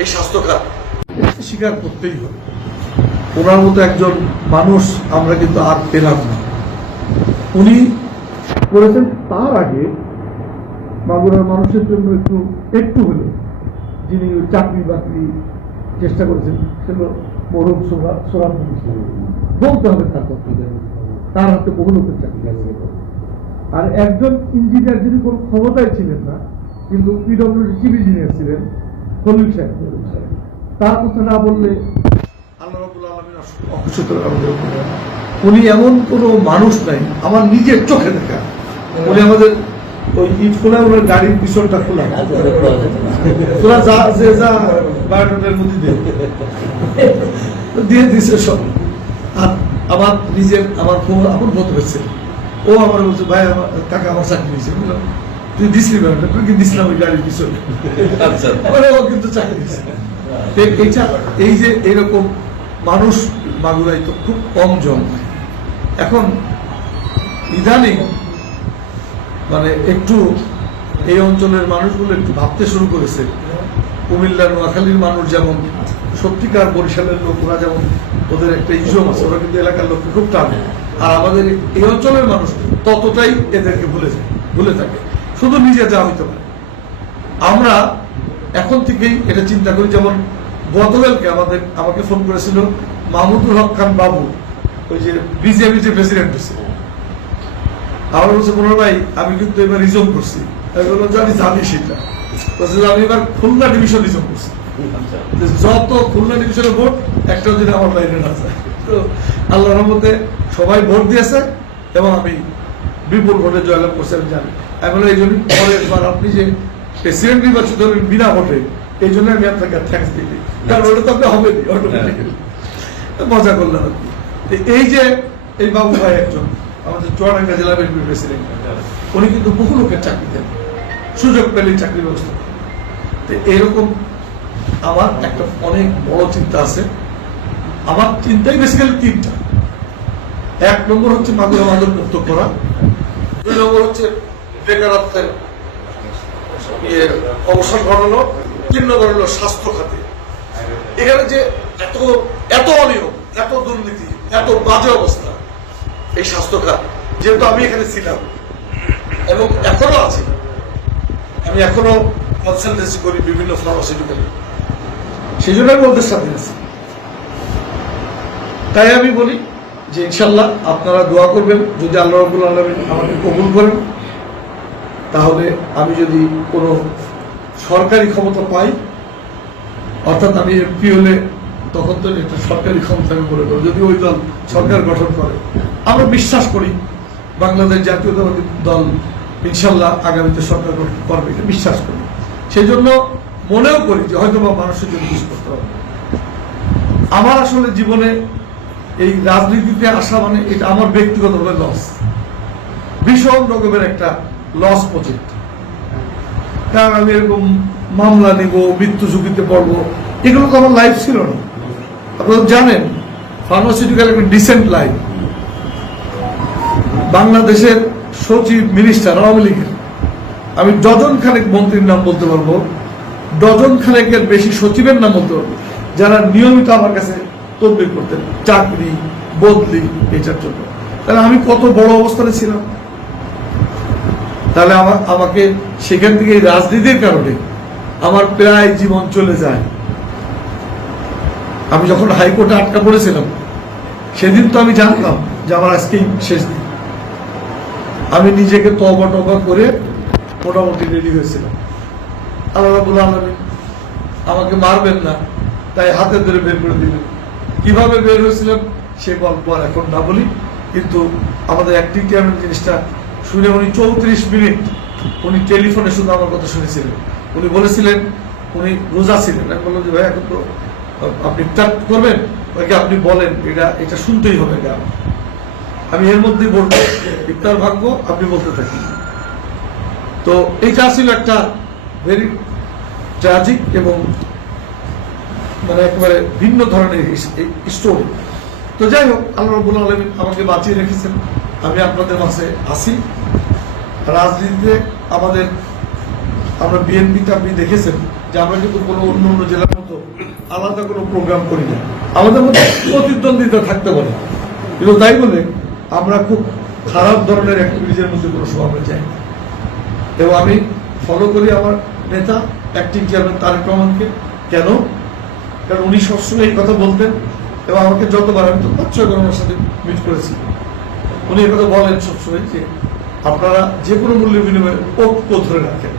এই স্বাস্থ্য খাত স্বীকার করতেই হবে। ওনার মতো একজন মানুষ আমরা কিন্তু আর পেলাম না। উনি করেছেন তার আগে মাগুরার মানুষের জন্য একটু একটু হলেও যিনি চাকরি বাকরি চেষ্টা করেছেন সেগুলো মরুম সোরাম বলতে হবে। তার কথা, তার হাতে বহু লোকের চাকরি আছে। আর একজন ইঞ্জিনিয়ার যিনি কোনো ক্ষমতায় ছিলেন না, কিন্তু পিডব্লিউডি চিফ ইঞ্জিনিয়ার ছিলেন তার কথা না বললে উনি এমন মানুষ নাই আমার নিজের চোখে দেখা। উনি আমাদের ওই ইট খোলা গাড়ির পিছনটা খোলা। তোরা যা যে যা মধ্যে দিয়ে। দিয়ে দিছে সব। আর আমার নিজের আমার খবর আমার মত হয়েছে ও আমার বলছে ভাই আমার কাকা আমার চাকরি দিয়েছে বললাম, তুই দিসলি বায়োডাটা তুই কি দিসলাম ওই গাড়ির পিছনে আচ্ছা। ও কিন্তু চাকরি দিয়েছে এইটা এই যে এরকম মানুষ মাগুরাই তো খুব কম জন্মায় এখন ইদানিং মানে একটু এই অঞ্চলের মানুষগুলো একটু ভাবতে শুরু করেছে। কুমিল্লার নোয়াখালীর মানুষ যেমন সত্যিকার বরিশালের লোকরা যেমন ওদের একটা ইজম আছে ওরা কিন্তু এলাকার লোককে খুব টানে। আর আমাদের এই অঞ্চলের মানুষ ততটাই এদেরকে ভুলে যায় ভুলে থাকে। শুধু নিজে যা হইতে পারে। আমরা এখন থেকেই এটা চিন্তা করি যেমন গতকালকে আমাদের আমাকে ফোন করেছিল মাহমুদুল হক খান বাবু ওই যে বিজেপি যে প্রেসিডেন্ট হয়েছে। আমার বলছে মনোহর ভাই আমি কিন্তু এবার রিজম করছি। আমি বললাম যে আমি জানি সেটা। বলছে আমি এবার খুলনা ডিভিশন রিজম করছি। আচ্ছা। যত খুলনা ডিভিশনের ভোট একটাও যদি আমার বাইরে না যায়। তো আল্লাহর রহমতে সবাই ভোট দিয়েছে এবং আমি বিপুল ভোটে জয়লাভ করছি আমি জানি। আমি বললাম এই জন্য পরের বার আপনি যে প্রেসিডেন্ট নির্বাচিত হলেন বিনা ভোটে এই জন্য আমি আপনাকে থ্যাংকস দিই কারণ ওটা তো আপনি হবে অটোমেটিক্যালি মজা করলাম আর কি। তো এই যে এই বাবু ভাই একজন আমাদের চুয়াডাঙ্গা জেলা বিএনপির প্রেসিডেন্ট উনি কিন্তু বহু লোকের চাকরি দেন সুযোগ পেলেই চাকরি ব্যবস্থা তো এরকম আমার একটা অনেক বড় চিন্তা আছে। আমার চিন্তাই বেসিক্যালি তিনটা। এক নম্বর হচ্ছে মাগুরা মাদক মুক্ত করা দুই নম্বর হচ্ছে বেকারত্বের অবসর ঘটানো নম্বর হলো স্বাস্থ্য খাতে। এখানে যে এত এত অনিয়ম, এত দুর্নীতি, এত বাজে অবস্থা এই স্বাস্থ্য খাত, যেহেতু আমি এখানে ছিলাম এবং এখনও আছি, আমি এখনও কনসালটেন্সি করি বিভিন্ন ফার্মাসিউটিক্যালে। সেই জন্য আমি ওদের সাথে আছি। তাই আমি বলি যে ইনশাল্লাহ আপনারা দোয়া করবেন, যদি আল্লাহ রবুল আলমিন আমাকে কবুল করেন। তাহলে আমি যদি কোনো সরকারি ক্ষমতা পাই, অর্থাৎ আমি এমপি হলে তখন তো একটা সরকারি ক্ষমতা আমি মনে করি, যদি ওই দল সরকার গঠন করে। আমরা বিশ্বাস করি বাংলাদেশ জাতীয়তাবাদী দল ইনশাল্লাহ আগামীতে সরকার গঠন করবে, এটা বিশ্বাস করি। সেই জন্য মনেও করি যে হয়তো বা মানুষের জন্য কিছু করতে হবে। আমার আসলে জীবনে এই রাজনীতিতে আসা মানে এটা আমার ব্যক্তিগতভাবে লস ভীষণ রকমের একটা লস প্রজেক্ট কারণ আমি এরকম মামলা নিব, মৃত্যু ঝুঁকিতে পড়ব, এগুলো তো আমার লাইফ ছিল না। আপনারা জানেন ফার্মাসিউটিক্যাল একটা ডিসেন্ট লাইফ বাংলাদেশের সচিব মিনিস্টার আওয়ামী লীগের। আমি ডজন খানেক মন্ত্রীর নাম বলতে পারব, ডজন খানেকের বেশি সচিবের নাম বলতে পারব, যারা নিয়মিত আমার কাছে তদবির করতেন, চাকরি, বদলি এটার জন্য তাহলে আমি কত বড় অবস্থানে ছিলাম? তাহলে আমার, আমাকে সেখান থেকে রাজনীতির কারণে আমার প্রায় জীবন চলে যায়। আমি যখন হাইকোর্টে আটকা পড়েছিলাম, সেদিন তো আমি জানতাম যে আমার আজকেই শেষ দিন। আমি নিজেকে তবা টবা করে মোটামুটি রেডি হয়েছিলাম। আল্লাহ রাবুল আলমিন আমাকে মারবেন না, তাই হাতে ধরে বের করে দিলেন। কীভাবে বের হয়েছিলাম সে গল্প আর এখন না বলি, কিন্তু আমাদের অ্যাক্টিং চেয়ারম্যান জিনিসটা শুনে উনি চৌত্রিশ মিনিট উনি টেলিফোনে শুধু আমার কথা শুনেছিলেন। উনি বলেছিলেন, উনি রোজা ছিলেন। আমি বললাম যে, ভাই, এখন তো আপনি ইফতার করবেন? ওকে আপনি বলেন, এটা এটা শুনতেই হবে এটা আমি এর মধ্যেই বলব, ইফতার ভাগ্য, আপনি বলতে থাকি। তো এইটা ছিল একটা ভেরি ট্রাজিক এবং মানে একেবারে ভিন্ন ধরনের স্টোরি তো যাই হোক, আল্লাহ রবুল আলমিন আমাকে বাঁচিয়ে রেখেছেন। আমি আপনাদের মাঝে আসি রাজনীতিতে আমাদের আমরা বিএনপিতে আপনি দেখেছেন যে আমরা কিন্তু কোনো অন্য অন্য জেলার মতো আলাদা কোনো প্রোগ্রাম করি না। আমাদের মধ্যে প্রতিদ্বন্দ্বিতা থাকতে পারে। কিন্তু তাই বলে আমরা খুব খারাপ ধরনের অ্যাক্টিভিটিজের মধ্যে কোনো আমরা যাই এবং আমি ফলো করি আমার নেতা অ্যাক্টিং চেয়ারম্যান তারেক রহমানকে। কেন? কারণ উনি সবসময় এই কথা বলতেন এবং আমাকে যতবার আমি তো পাঁচ ছয় ওনার সাথে মিট করেছি। উনি একথা কথা বলেন সবসময় যে আপনারা যে কোনো মূল্যের বিনিময়ে ঐক্য ধরে রাখেন।